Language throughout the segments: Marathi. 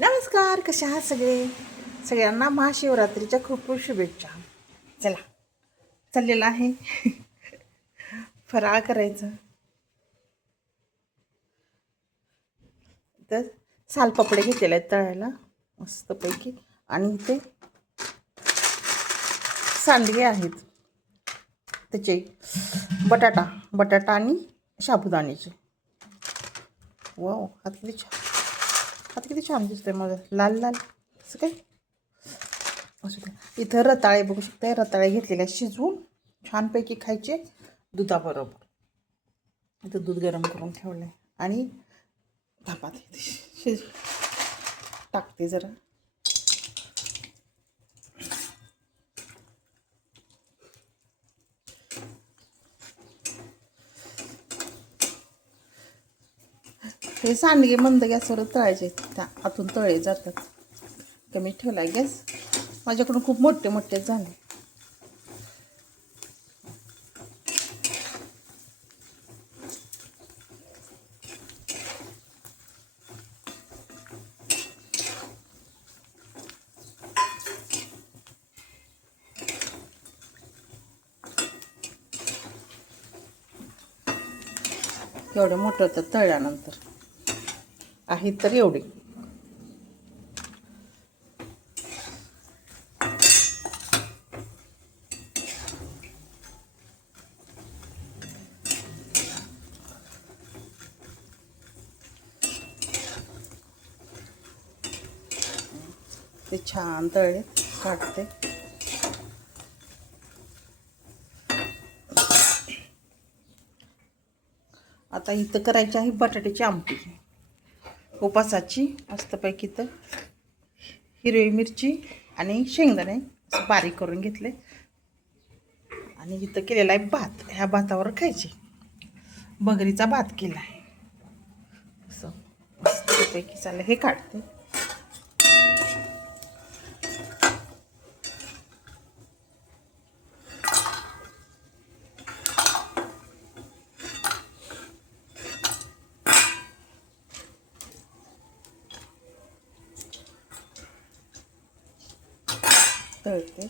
नमस्कार, कशा आहात सगळे? सगळ्यांना महाशिवरात्रीच्या खूप खूप शुभेच्छा. चला, चाललेलं आहे फराळ करायचं. तर सालपापडे घेतलेले आहेत तळायला मस्तपैकी, आणि इथे सांडगे आहेत त्याचे, बटाटा आणि साबुदाण्याचे. वाव, हात किती छान दिसतोय माझा, लाल लाल असं काय. असू द्या. इथं रताळे बघू शकता, रताळे घेतलेले शिजवून छानपैकी खायचे दुधाबरोबर. इथं दूध गरम करून ठेवलं आहे आणि धापात टाकते जरा. हे सांडगे मंद गॅसवर तळायचे, त्या आतून तळे जातात. कमी ठेवला गॅस, माझ्याकडून खूप मोठे मोठे झाले. एवढे मोठे होतात तळल्यानंतर, आहेत तर एवढे. ते छान तळले, काढते. आता इथं करायची आहे बटाट्याची आमटी उपासाची. मस्तपैकी तर हिरवी मिरची आणि शेंगदाणे असं बारीक करून घेतले, आणि इथं केलेला आहे भात. ह्या भातावर खायचे, बगरीचा भात केला आहे असं मस्तपैकी. चालेल, हे काढते. तळते.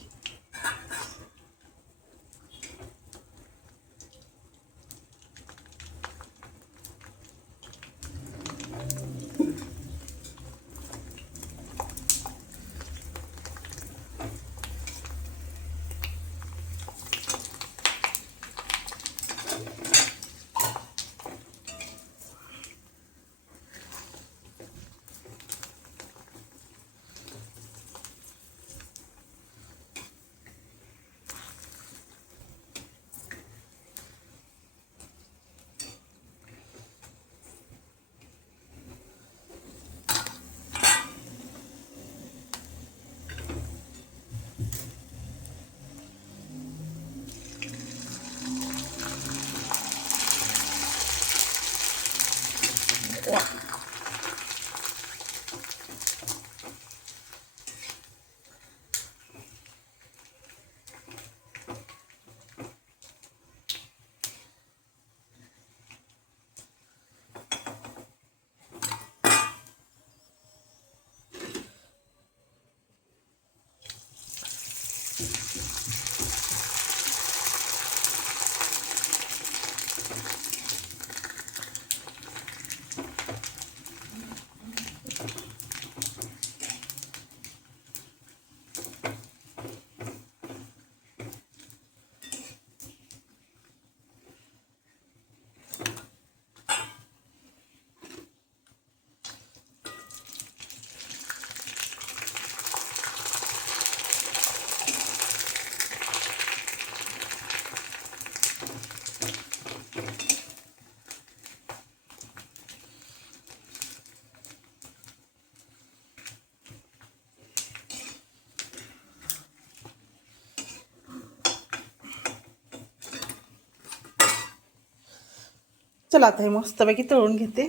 चला, आता हे मस्तपैकी तळून घेते.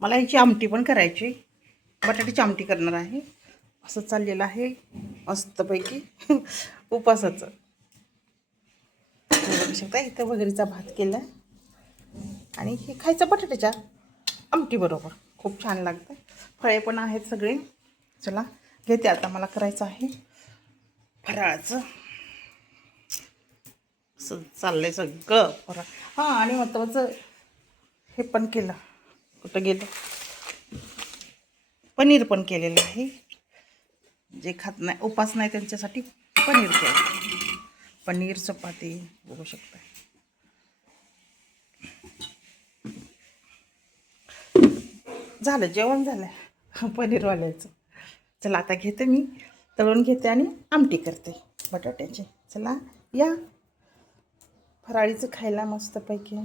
मला ह्याची आमटी पण करायची, बटाट्याची आमटी करणार आहे. असं चाललेलं आहे मस्तपैकी उपासाचं. बघू शकता, इथं वगैरेचा भात केला आणि हे खायचं बटाट्याच्या आमटी बरोबर, खूप छान लागतं. फळे पण आहेत सगळे. चला घेते आता, मला करायचं आहे फराळाचं. असं चाललंय सगळं फराळ. हां, आणि महत्त्वाचं हे पण केलं. कुठं गेलं? पनीर पण केलेलं आहे. जे खात नाही, उपास नाही त्यांच्यासाठी पनीर केलं. पनीर चपाती बघू शकता. झालं, जेवण झालं पनीरवाल्याचं. चला आता घेते मी, तळून घेते आणि आमटी करते बटाट्याची. चला या फराळीचं खायला मस्तपैकी.